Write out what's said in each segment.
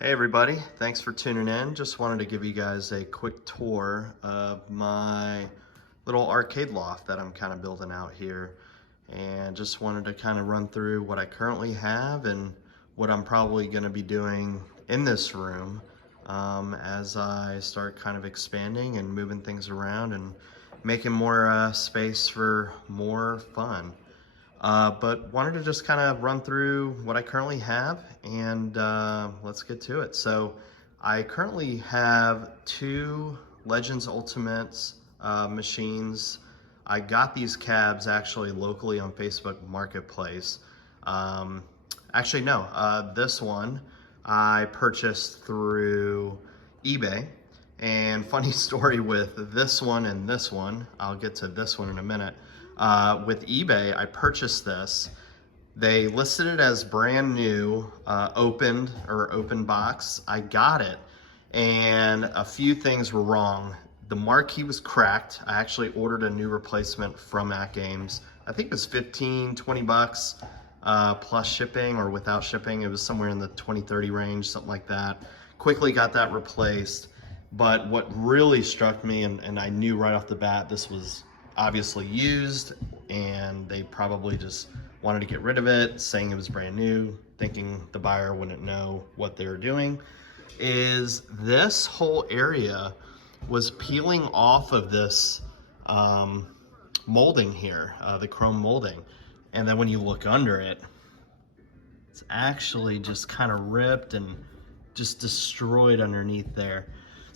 Hey everybody, thanks for tuning in. Just wanted to give you guys a quick tour of my little arcade loft that I'm kind of building out here. And just wanted to kind of run through what I currently have and what I'm probably going to be doing in this room as I start kind of expanding and moving things around and making more space for more fun. But wanted to just kind of run through what I currently have and let's get to it. So I currently have two Legends Ultimates machines. I got these cabs actually locally on Facebook Marketplace. Actually, no, this one I purchased through eBay. And funny story with this one and this one, I'll get to this one in a minute. With eBay, I purchased this. They listed it as brand new, opened or open box. I got it, and a few things were wrong. The marquee was cracked. I actually ordered a new replacement from AtGames. I think it was 15, 20 bucks plus shipping or without shipping. It was somewhere in the 20, 30 range, something like that. Quickly got that replaced. But what really struck me, and I knew right off the bat, this was obviously used and they probably just wanted to get rid of it, saying it was brand new, thinking the buyer wouldn't know what they were doing, is this whole area was peeling off of this molding here, the chrome molding. And then when you look under it, it's actually just kind of ripped and just destroyed underneath there.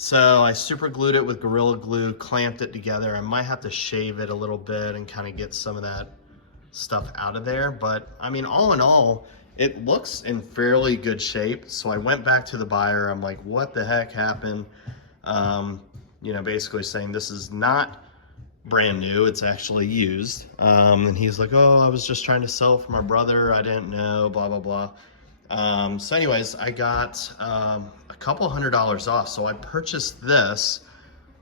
So I super glued it with Gorilla Glue, clamped it together. I might have to shave it a little bit and kind of get some of that stuff out of there. But I mean, all in all, it looks in fairly good shape. So I went back to the buyer. I'm like, what the heck happened? You know, basically saying this is not brand new, it's actually used. And he's like, oh, I was just trying to sell it for my brother. I didn't know, blah, blah, blah. So anyways, I got a couple $100s off. So I purchased this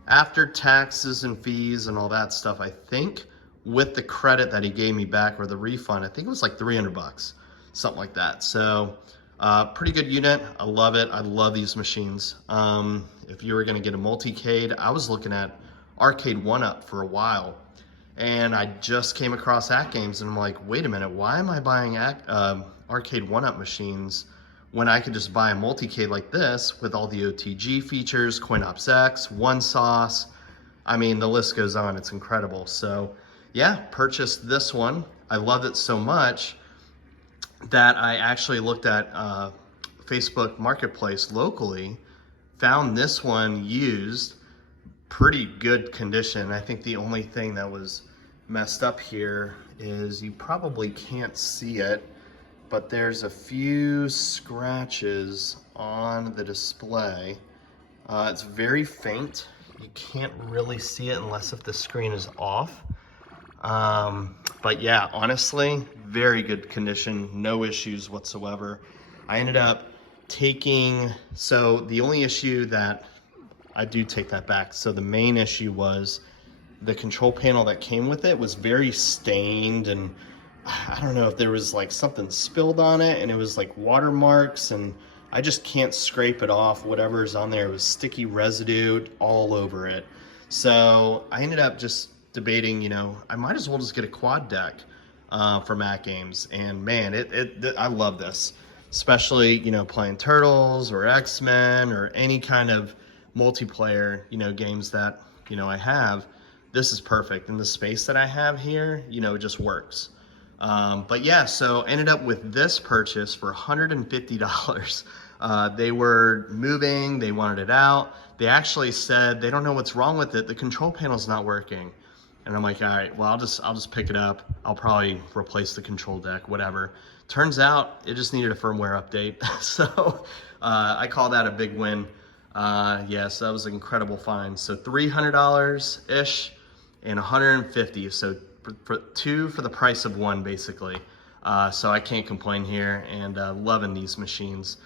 after taxes and fees and all that stuff. I think with the credit that he gave me back or the refund, I think it was like 300 bucks, something like that. So pretty good unit. I love it. I love these machines. If you were going to get a multi-cade, I was looking at Arcade 1-Up for a while. And I just came across AtGames and I'm like, wait a minute, why am I buying Arcade 1-Up machines when I could just buy a multi-cade like this with all the OTG features, CoinOps X, One Sauce. I mean, the list goes on. It's incredible. So yeah, purchased this one. I loved it so much that I actually looked at Facebook Marketplace locally, found this one used, pretty good condition. I think the only thing that was messed up here is you probably can't see it, but there's a few scratches on the display. It's very faint. You can't really see it unless if the screen is off. But yeah, honestly, very good condition, no issues whatsoever. I ended up taking, so the only issue that, I do take that back. So the main issue was the control panel that came with it was very stained, and I don't know if there was like something spilled on it and it was like watermarks, and I just can't scrape it off. Whatever is on there, it was sticky residue all over it. So I ended up just debating, you know, I might as well just get a quad deck from AtGames. And man, I love this, especially, you know, playing Turtles or X-Men or any kind of multiplayer, you know, games that, you know, I have. This is perfect. And the space that I have here, you know, it just works. But yeah, so ended up with this purchase for $150. They were moving, they wanted it out. They actually said they don't know what's wrong with it. The control panel's not working. And I'm like, all right, well, I'll just pick it up. I'll probably replace the control deck, whatever. Turns out it just needed a firmware update. So I call that a big win. Yes, that was an incredible find. So $300-ish and $150. So for two for the price of one, basically. So I can't complain here, and loving these machines.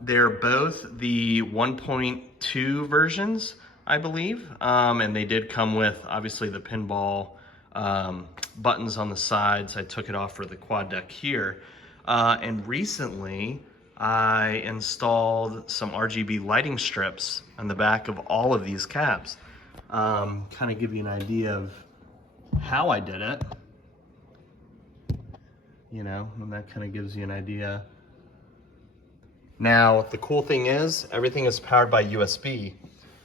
They're both the 1.2 versions, I believe. And they did come with, obviously, the pinball buttons on the sides. I took it off for the quad deck here. And recently, I installed some RGB lighting strips on the back of all of these cabs. Kind of give you an idea of how I did it, you know, and that kind of gives you an idea. Now, the cool thing is everything is powered by USB.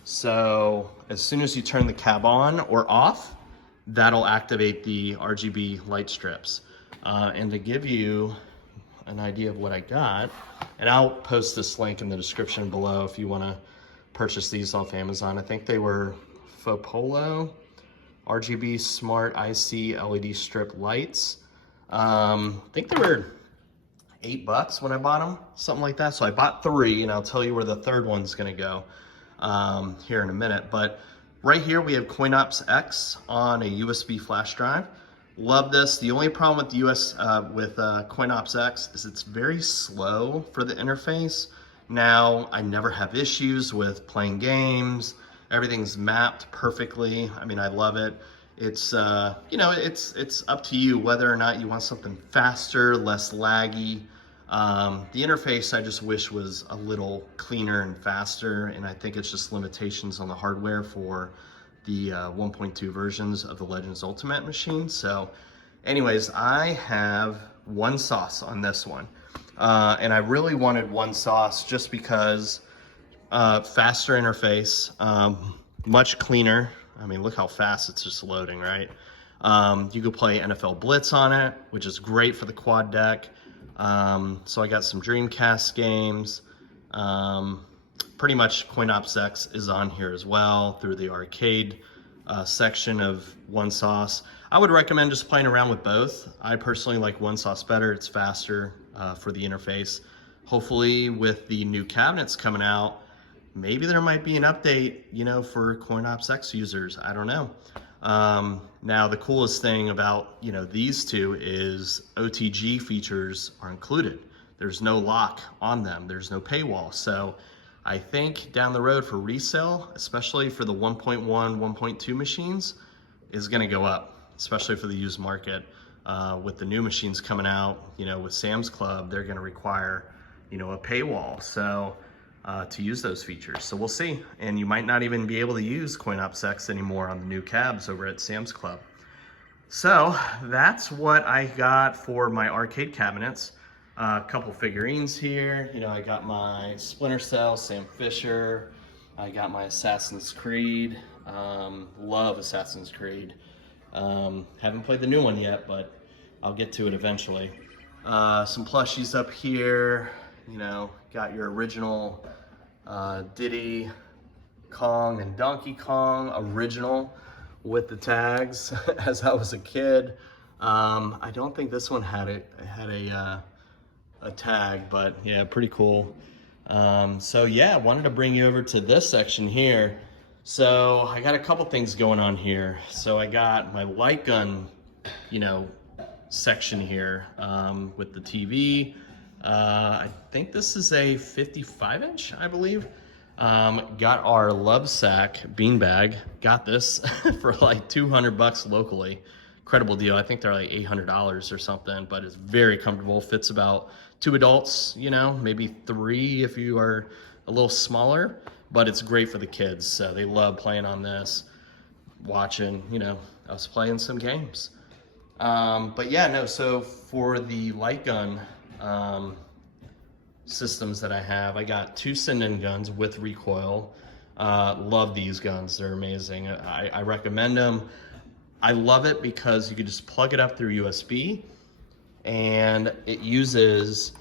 So as soon as you turn the cab on or off, that'll activate the RGB light strips. And to give you an idea of what I got, and I'll post this link in the description below if you want to purchase these off Amazon. I think they were Fopolo RGB Smart IC LED strip lights. I think they were $8 when I bought them, something like that. So I bought 3, and I'll tell you where the third one's gonna go here in a minute. But right here we have CoinOps X on a USB flash drive. Love this. The only problem with the CoinOps X is it's very slow for the interface. Now, I never have issues with playing games. Everything's mapped perfectly. I mean, I love it. It's, you know, it's up to you whether or not you want something faster, less laggy. The interface I just wish was a little cleaner and faster, and I think it's just limitations on the hardware for the 1.2 versions of the Legends Ultimate machine. So anyways, I have one sauce on this one. And I really wanted one sauce just because faster interface, much cleaner. I mean, look how fast it's just loading, right? You could play NFL Blitz on it, which is great for the quad deck. So I got some Dreamcast games. Pretty much CoinOps X is on here as well through the arcade section of One Sauce. I would recommend just playing around with both. I personally like One Sauce better. It's faster for the interface. Hopefully with the new cabinets coming out, maybe there might be an update, you know, for CoinOps X users. I don't know. Now the coolest thing about, you know, these two is OTG features are included. There's no lock on them. There's no paywall. So I think down the road for resale, especially for the 1.1, 1.2 machines, is going to go up, especially for the used market. With the new machines coming out, you know, with Sam's Club, they're going to require, you know, a paywall. So to use those features. So we'll see. And you might not even be able to use CoinOps X anymore on the new cabs over at Sam's Club. So that's what I got for my arcade cabinets. A couple figurines here. You know, I got my Splinter Cell, Sam Fisher. I got my Assassin's Creed. Love Assassin's Creed. Haven't played the new one yet, but I'll get to it eventually. Some plushies up here. You know, got your original Diddy Kong and Donkey Kong original with the tags as I was a kid. I don't think this one had a tag, but yeah, pretty cool. So yeah, I wanted to bring you over to this section here. So I got a couple things going on here. So I got my light gun, you know, section here with the TV. I think this is a 55-inch, I believe. Got our Love Sack beanbag. Got this for like $200 locally. Incredible deal. I think they're like $800 or something, but it's very comfortable. Fits about 2 adults, you know, maybe 3 if you are a little smaller, but it's great for the kids. So they love playing on this, watching, you know, us playing some games. But yeah, no, so for the light gun systems that I have, I got 2 send-in guns with recoil. Love these guns. They're amazing. I recommend them. I love it because you can just plug it up through USB, and it uses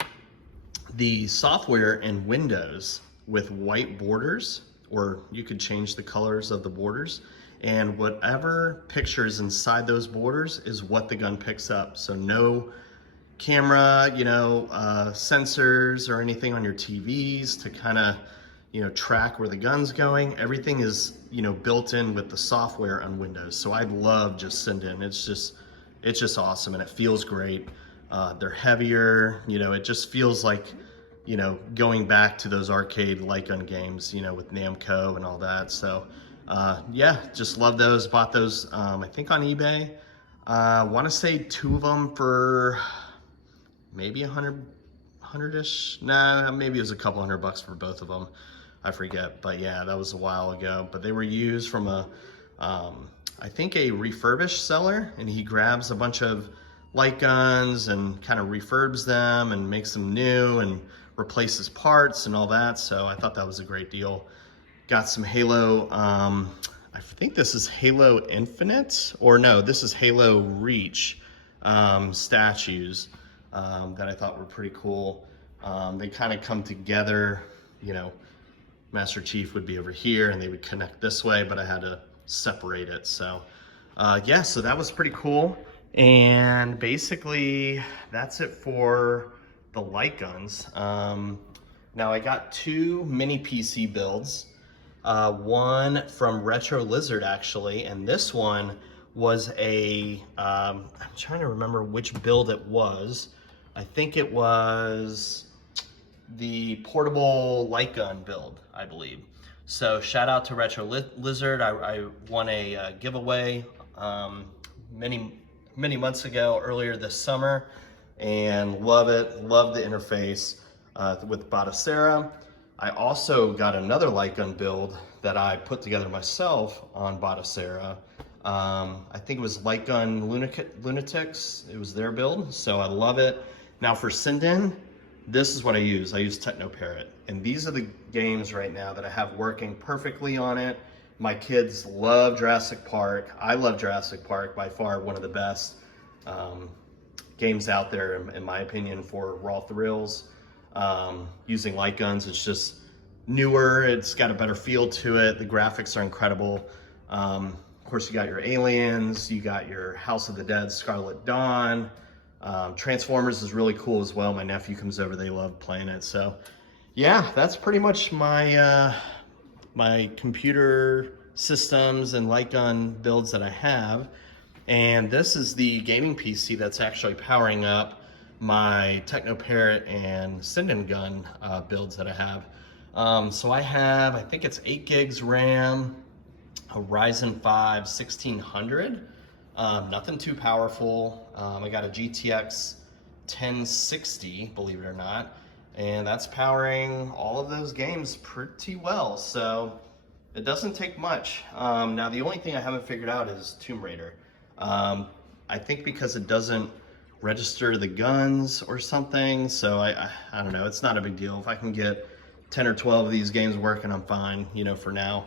the software in Windows with white borders, or you could change the colors of the borders, and whatever pictures inside those borders is what the gun picks up. So no camera, you know, sensors or anything on your TVs to kind of, you know, track where the gun's going. Everything is, you know, built in with the software on Windows. So I love just send-in. It's just awesome, and it feels great. They're heavier, you know, it just feels like, you know, going back to those arcade light gun games, you know, with Namco and all that. So yeah, just love those. Bought those, I think on eBay. I want to say 2 of them for maybe $100 100-ish, nah, maybe it was a couple $100 for both of them. I forget, but yeah, that was a while ago. But they were used from a, I think a refurbished seller, and he grabs a bunch of light guns and kind of refurbs them and makes them new and replaces parts and all that. So I thought that was a great deal. Got some Halo, I think this is Halo Infinite, or no, this is Halo Reach statues that I thought were pretty cool. They kind of come together, you know, Master Chief would be over here and they would connect this way, but I had to separate it. So yeah, so that was pretty cool. And basically that's it for the light guns. Now I got 2 mini PC builds, one from Retro Lizard actually, and this one was a, I'm trying to remember which build it was. I think it was the portable light gun build, I believe. So shout out to Retro Lizard. I won a giveaway many months ago, earlier this summer, and love it. Love the interface with Batocera. I also got another light gun build that I put together myself on Batocera. I think it was Light Gun Lunatics. It was their build, so I love it. Now for Sinden, this is what I use. I use TechnoParrot, and these are the games right now that I have working perfectly on it. My kids love Jurassic Park. I love Jurassic Park, by far one of the best games out there, in my opinion, for raw thrills. Using light guns, it's just newer. It's got a better feel to it. The graphics are incredible. Of course, you got your Aliens, you got your House of the Dead, Scarlet Dawn. Transformers is really cool as well. My nephew comes over, they love playing it. So yeah, that's pretty much my my computer systems and light gun builds that I have. And this is the gaming PC that's actually powering up my TechnoParrot and Sinden gun builds that I have. So I have, I think it's 8 gigs RAM, a Ryzen 5 1600, nothing too powerful. I got a GTX 1060, believe it or not, and that's powering all of those games pretty well. So it doesn't take much. Now the only thing I haven't figured out is Tomb Raider. I think because it doesn't register the guns or something, so I don't know, it's not a big deal. If I can get 10 or 12 of these games working, I'm fine, you know, for now.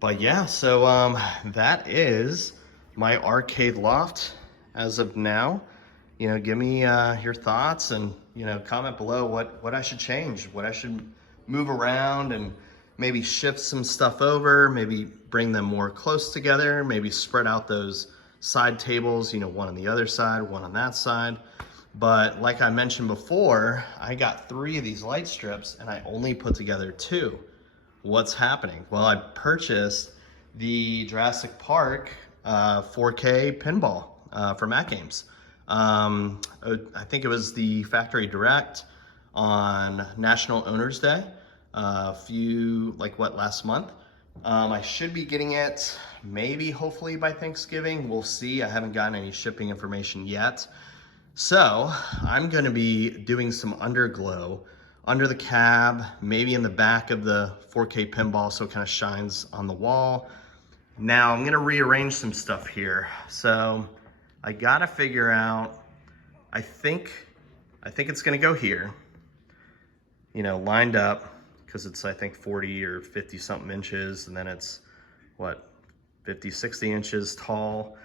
But yeah, so that is my arcade loft as of now. You know, give me your thoughts, and you know, comment below what I should change, what I should move around, and maybe shift some stuff over, maybe bring them more close together, maybe spread out those side tables, you know, one on the other side, one on that side. But like I mentioned before, I got 3 of these light strips and I only put together 2. What's happening? Well, I purchased the Jurassic Park 4K pinball from AtGames. I think it was the Factory Direct on National Owners Day, last month. I should be getting it maybe hopefully by Thanksgiving. We'll see. I haven't gotten any shipping information yet. So I'm going to be doing some underglow under the cab, maybe in the back of the 4K pinball, so it kind of shines on the wall. Now I'm going to rearrange some stuff here. So I got to figure out, I think it's going to go here, you know, lined up, because it's, I think, 40 or 50 something inches, and then it's what, 50, 60 inches tall.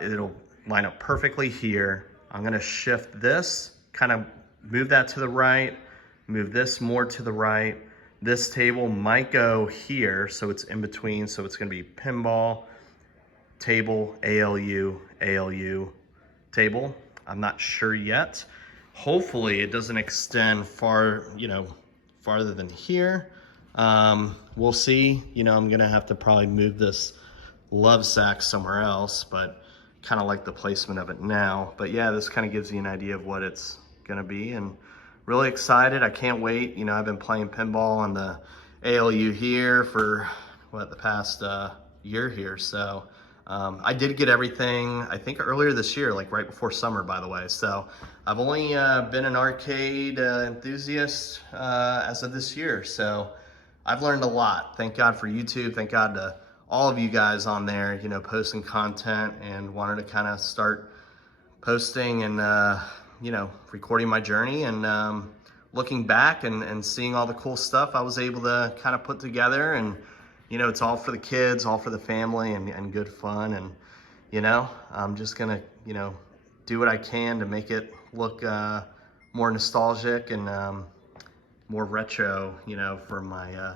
It'll line up perfectly here. I'm gonna shift this, kind of move that to the right, move this more to the right. This table might go here, so it's in between, so it's gonna be pinball, table, ALU, ALU, table. I'm not sure yet. Hopefully it doesn't extend far, you know, farther than here. We'll see. You know, I'm gonna have to probably move this love sack somewhere else, but kind of like the placement of it now. But yeah, this kind of gives you an idea of what it's gonna be, and really excited. I can't wait. You know, I've been playing pinball on the ALU here for what, the past year here, so I did get everything, I think earlier this year, like right before summer, by the way. So I've only been an arcade enthusiast as of this year. So I've learned a lot. Thank God for YouTube. Thank God to all of you guys on there, you know, posting content, and wanted to kind of start posting and, you know, recording my journey and looking back and seeing all the cool stuff I was able to kind of put together. And, you know, it's all for the kids, all for the family, and good fun. And, you know, I'm just gonna, you know, do what I can to make it look more nostalgic and more retro, you know, for my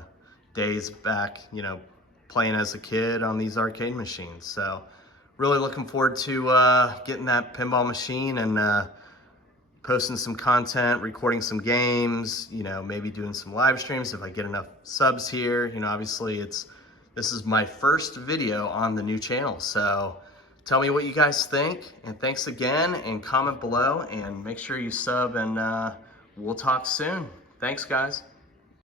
days back, you know, playing as a kid on these arcade machines. So really looking forward to getting that pinball machine and posting some content, recording some games, you know, maybe doing some live streams if I get enough subs here. You know, obviously this is my first video on the new channel. So tell me what you guys think, and thanks again, and comment below, and make sure you sub, and we'll talk soon. Thanks, guys.